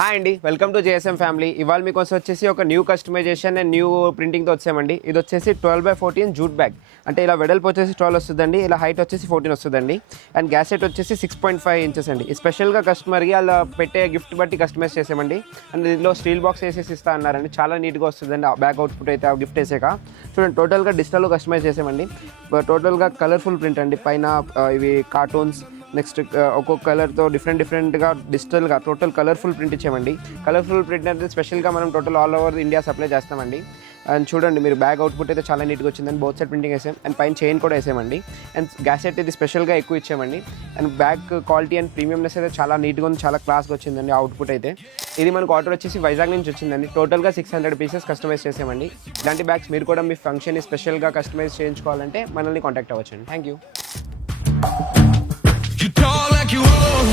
Hi అండి, welcome to JSM family. ఇవాళ మీకోసం వచ్చేసి ఒక న్యూ కస్టమైజేషన్ అండ్ న్యూ ప్రింటింగ్తో వచ్చామండి. ఇది వచ్చేసి 12x14 జూట్ బ్యాగ్. అంటే ఇలా వెడల్పు వచ్చేసి 12 వస్తుందండి, ఇలా హైట్ వచ్చేసి 14 వస్తుందండి. అండ్ గ్యాసెట్ వచ్చేసి 6.5 ఇంచెస్ అండి. స్పెషల్గా కస్టమర్కి అలా పెట్టే గిఫ్ట్ బట్టి కస్టమైజ్ చేసామండి. అండ్ దీనిలో స్టీల్ బాక్స్ వేసేసి ఇస్తా అన్నారండి. చాలా నీట్గా వస్తుందండి ఆ బ్యాగ్ అవుట్పుట్ అయితే, ఆ గిఫ్ట్ వేసాక. చూడండి, టోటల్గా డిజిటల్లో కస్టమైజ్ చేసామండి. టోటల్గా కలర్ఫుల్ ప్రింట్ అండి. పైన ఇవి కార్టూన్స్, నెక్స్ట్ ఒక్కొక్క కలర్తో డిఫరెంట్గా డిజిటల్గా టోటల్ కలర్ఫుల్ ప్రింట్ ఇచ్చామండి. కలర్ఫుల్ ప్రింట్ అంటే స్పెషల్గా మనం total all over India supply చేస్తామండి. అండ్ చూడండి, మీరు బ్యాగ్ అవుట్పుట్ అయితే చాలా నీట్గా వచ్చిందండి. బోత్ సైడ్ ప్రింటింగ్ వేసాం అండ్ పైన చైన్ కూడా వేసామండి. అండ్ గ్యాసెట్ ఇది స్పెషల్గా ఎక్కువ ఇచ్చామండి. And bag quality and premiumness అయితే చాలా నీట్గా ఉంది, చాలా క్లాస్గా వచ్చిందండి అవుట్పుట్ అయితే. ఇది మనకు ఆర్డర్ వచ్చేసి వైజాగ్ నుంచి వచ్చిందండి. టోటల్గా 600 పీసెస్ కస్టమైజ్ చేసామండి. ఇలాంటి బ్యాగ్స్ మీరు కూడా మీ ఫంక్షన్ని స్పెషల్గా కస్టమైజ్ చేయించుకోవాలంటే మనల్ని కాంటాక్ట్ అవ్వచ్చండి. Thank you. You talk like you own